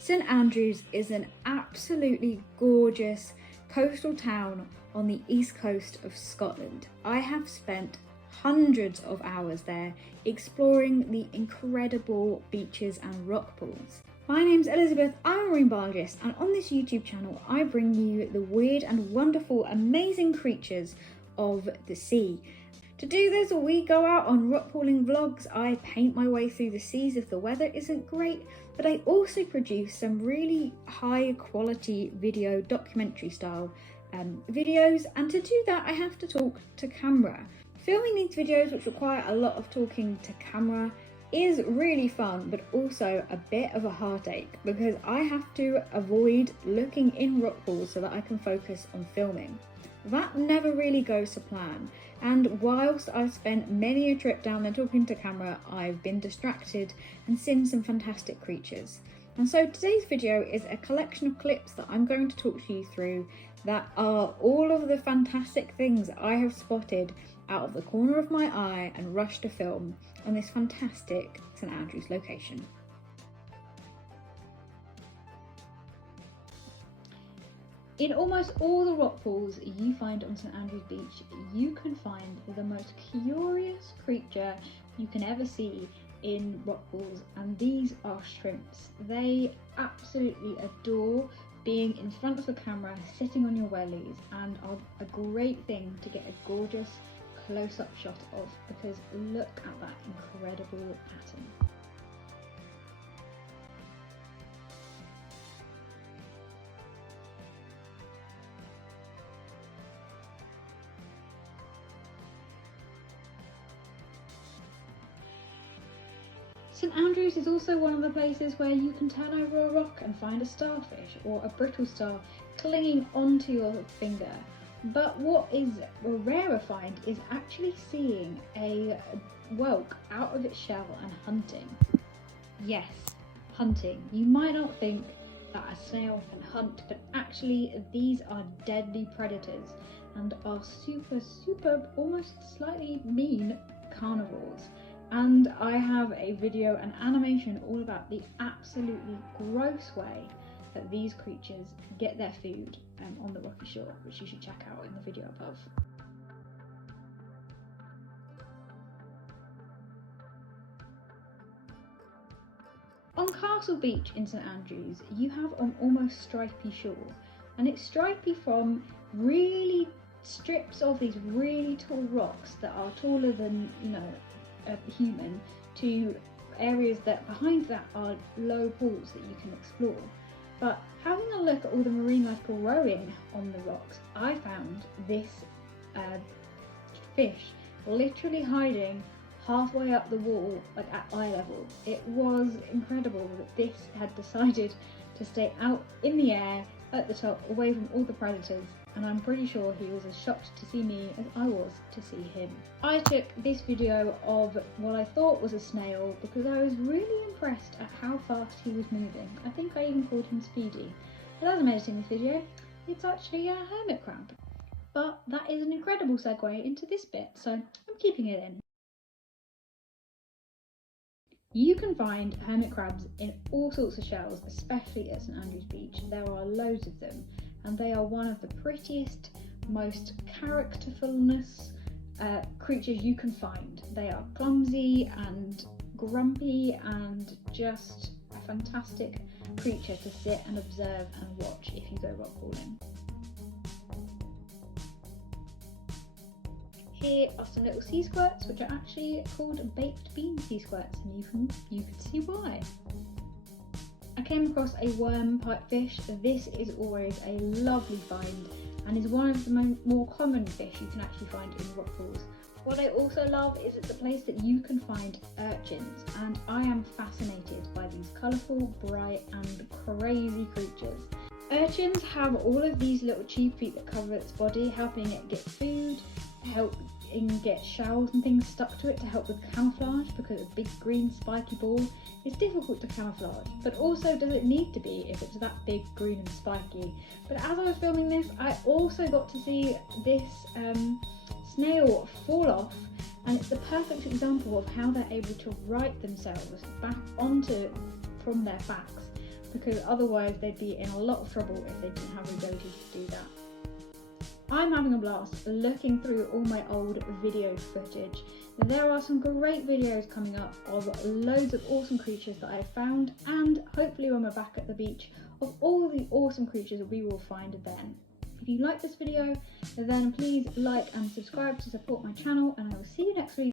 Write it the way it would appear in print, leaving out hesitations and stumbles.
St Andrews is an absolutely gorgeous coastal town on the east coast of Scotland. I have spent hundreds of hours there exploring the incredible beaches and rock pools. My name's Elizabeth, I'm a marine biologist, and on this YouTube channel I bring you the weird and wonderful, amazing creatures of the sea. To do this, we go out on rockpooling vlogs. I paint my way through the seas if the weather isn't great, but I also produce some really high quality video, documentary style videos, and to do that I have to talk to camera. Filming these videos, which require a lot of talking to camera, is really fun, but also a bit of a heartache because I have to avoid looking in rock pools so that I can focus on filming. That never really goes to plan, and whilst I've spent many a trip down there talking to camera, I've been distracted and seen some fantastic creatures. And so today's video is a collection of clips that I'm going to talk to you through that are all of the fantastic things I have spotted out of the corner of my eye and rushed to film on this fantastic St Andrews location. In almost all the rock pools you find on St Andrews Beach, you can find the most curious creature you can ever see in rock pools, and these are shrimps. They absolutely adore being in front of the camera, sitting on your wellies, and are a great thing to get a gorgeous close-up shot of, because look at that incredible pattern. St Andrews is also one of the places where you can turn over a rock and find a starfish or a brittle star clinging onto your finger. But what is a rarer find is actually seeing a whelk out of its shell and hunting. Yes, hunting. You might not think that a snail can hunt, but actually these are deadly predators and are super, almost slightly mean carnivores. And I have a video and animation all about the absolutely gross way that these creatures get their food on the rocky shore, which you should check out in the video above. On Castle Beach in St Andrews, you have an almost stripy shore, and it's stripy from really strips of these really tall rocks that are taller than, a human, to areas that behind that are low pools that you can explore. But having a look at all the marine life growing on the rocks, I found this fish literally hiding halfway up the wall, like at eye level. It was incredible that this had decided to stay out in the air at the top, away from all the predators, and I'm pretty sure he was as shocked to see me as I was to see him. I took this video of what I thought was a snail because I was really impressed at how fast he was moving. I think I even called him Speedy. But as I'm editing this video, it's actually a hermit crab. But that is an incredible segue into this bit, so I'm keeping it in. You can find hermit crabs in all sorts of shells, especially at St Andrews Beach. There are loads of them, and they are one of the prettiest, most characterfulness creatures you can find. They are clumsy and grumpy and just a fantastic creature to sit and observe and watch if you go rockpooling. Here are some little sea squirts, which are actually called baked bean sea squirts, and you can see why. I came across a worm pipefish. This is always a lovely find and is one of the more common fish you can actually find in rock pools. What I also love is it's a place that you can find urchins, and I am fascinated by these colourful, bright and crazy creatures. Urchins have all of these little tube feet that cover its body, helping it get food, helping get shells and things stuck to it to help with camouflage, because a big green spiky ball is difficult to camouflage, but also does it need to be if it's that big, green and spiky. But as I was filming this, I also got to see this snail fall off, and it's the perfect example of how they're able to right themselves back onto from their backs because otherwise they'd be in a lot of trouble if they didn't have the ability to do that. I'm having a blast looking through all my old video footage. There are some great videos coming up of loads of awesome creatures that I found, and hopefully when we're back at the beach, of all the awesome creatures we will find then. If you like this video, then please like and subscribe to support my channel, and I will see you next week.